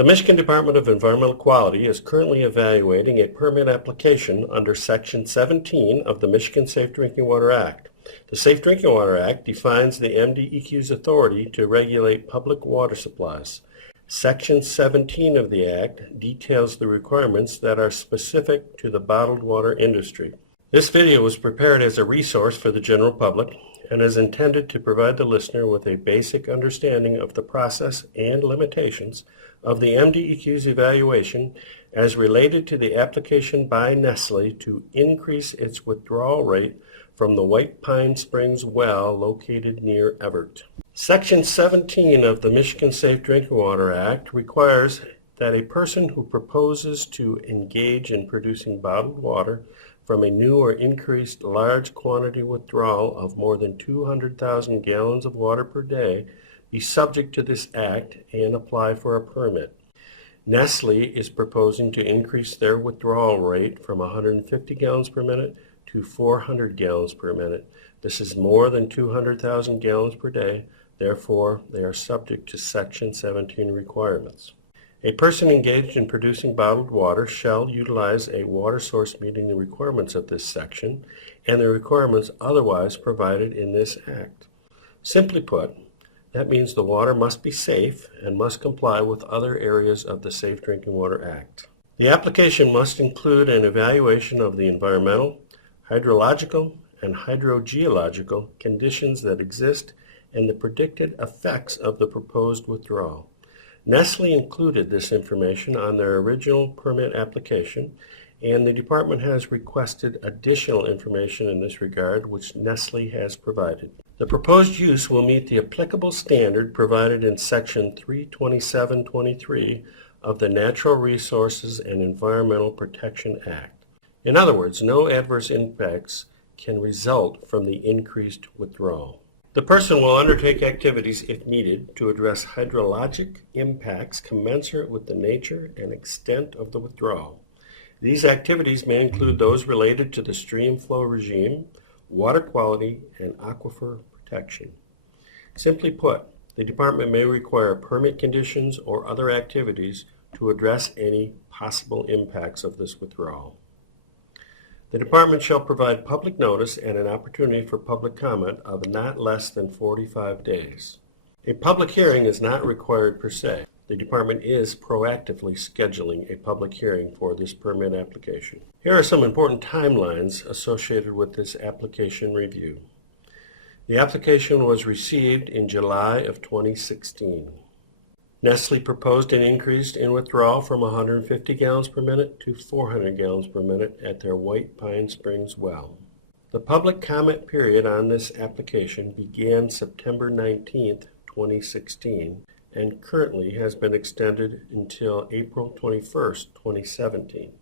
The Michigan Department of Environmental Quality is currently evaluating a permit application under Section 17 of the Michigan Safe Drinking Water Act. The Safe Drinking Water Act defines the MDEQ's authority to regulate public water supplies. Section 17 of the Act details the requirements that are specific to the bottled water industry. This video was prepared as a resource for the general public and is intended to provide the listener with a basic understanding of the process and limitations of the MDEQ's evaluation as related to the application by Nestlé to increase its withdrawal rate from the White Pine Springs well located near Everett. Section 17 of the Michigan Safe Drinking Water Act requires that a person who proposes to engage in producing bottled water from a new or increased large quantity withdrawal of more than 200,000 gallons of water per day be subject to this act and apply for a permit. Nestlé is proposing to increase their withdrawal rate from 150 gallons per minute to 400 gallons per minute. This is more than 200,000 gallons per day, therefore they are subject to Section 17 requirements. A person engaged in producing bottled water shall utilize a water source meeting the requirements of this section and the requirements otherwise provided in this act. Simply put, that means the water must be safe and must comply with other areas of the Safe Drinking Water Act. The application must include an evaluation of the environmental, hydrological, and hydrogeological conditions that exist and the predicted effects of the proposed withdrawal. Nestlé included this information on their original permit application, and the department has requested additional information in this regard, which Nestlé has provided. The proposed use will meet the applicable standard provided in Section 327.23 of the Natural Resources and Environmental Protection Act. In other words, no adverse impacts can result from the increased withdrawal. The person will undertake activities, if needed, to address hydrologic impacts commensurate with the nature and extent of the withdrawal. These activities may include those related to the stream flow regime, water quality, and aquifer protection. Simply put, the department may require permit conditions or other activities to address any possible impacts of this withdrawal. The department shall provide public notice and an opportunity for public comment of not less than 45 days. A public hearing is not required per se. The department is proactively scheduling a public hearing for this permit application. Here are some important timelines associated with this application review. The application was received in July of 2016. Nestlé proposed an increase in withdrawal from 150 gallons per minute to 400 gallons per minute at their White Pine Springs well. The public comment period on this application began September 19, 2016, and currently has been extended until April 21, 2017.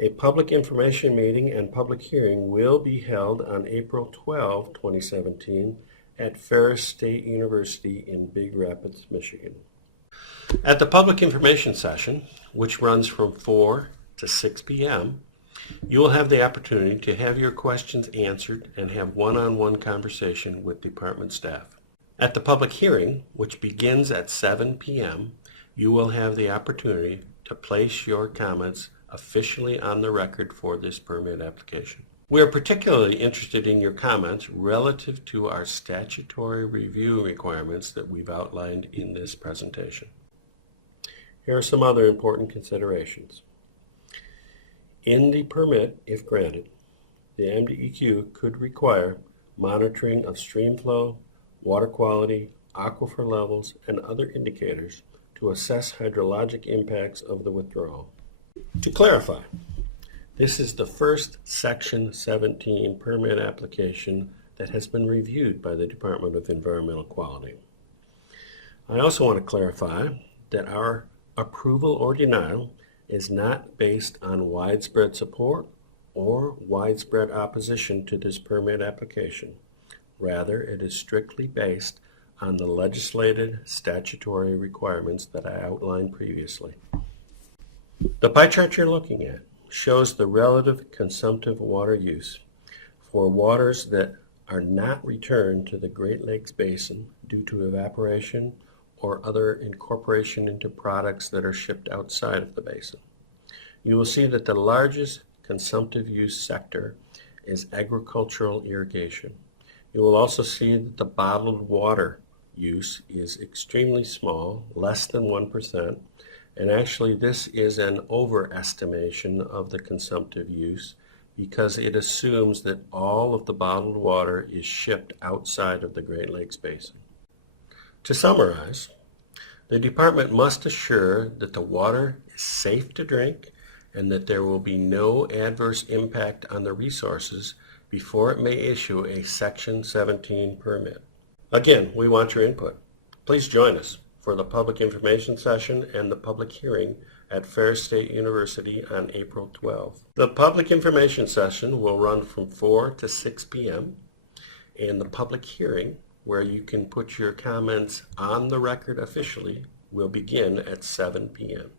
A public information meeting and public hearing will be held on April 12, 2017, at Ferris State University in Big Rapids, Michigan. At the public information session, which runs from 4 to 6 p.m., you will have the opportunity to have your questions answered and have one-on-one conversation with department staff. At the public hearing, which begins at 7 p.m., you will have the opportunity to place your comments officially on the record for this permit application. We are particularly interested in your comments relative to our statutory review requirements that we've outlined in this presentation. Here are some other important considerations. In the permit, if granted, the MDEQ could require monitoring of stream flow, water quality, aquifer levels, and other indicators to assess hydrologic impacts of the withdrawal. To clarify, this is the first Section 17 permit application that has been reviewed by the Department of Environmental Quality. I also want to clarify that our approval or denial is not based on widespread support or widespread opposition to this permit application. Rather, it is strictly based on the legislated statutory requirements that I outlined previously. The pie chart you're looking at shows the relative consumptive water use for waters that are not returned to the Great Lakes Basin due to evaporation or other incorporation into products that are shipped outside of the basin. You will see that the largest consumptive use sector is agricultural irrigation. You will also see that the bottled water use is extremely small, less than 1%, and actually this is an overestimation of the consumptive use because it assumes that all of the bottled water is shipped outside of the Great Lakes Basin. To summarize, the department must assure that the water is safe to drink and that there will be no adverse impact on the resources before it may issue a Section 17 permit. Again, we want your input. Please join us for the public information session and the public hearing at Ferris State University on April 12th. The public information session will run from 4 to 6 p.m. and the public hearing, where you can put your comments on the record officially, will begin at 7 p.m.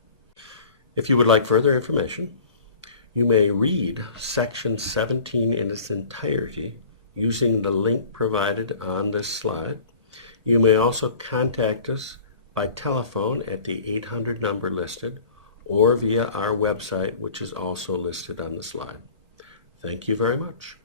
If you would like further information, you may read Section 17 in its entirety using the link provided on this slide. You may also contact us by telephone at the 800 number listed or via our website, which is also listed on the slide. Thank you very much.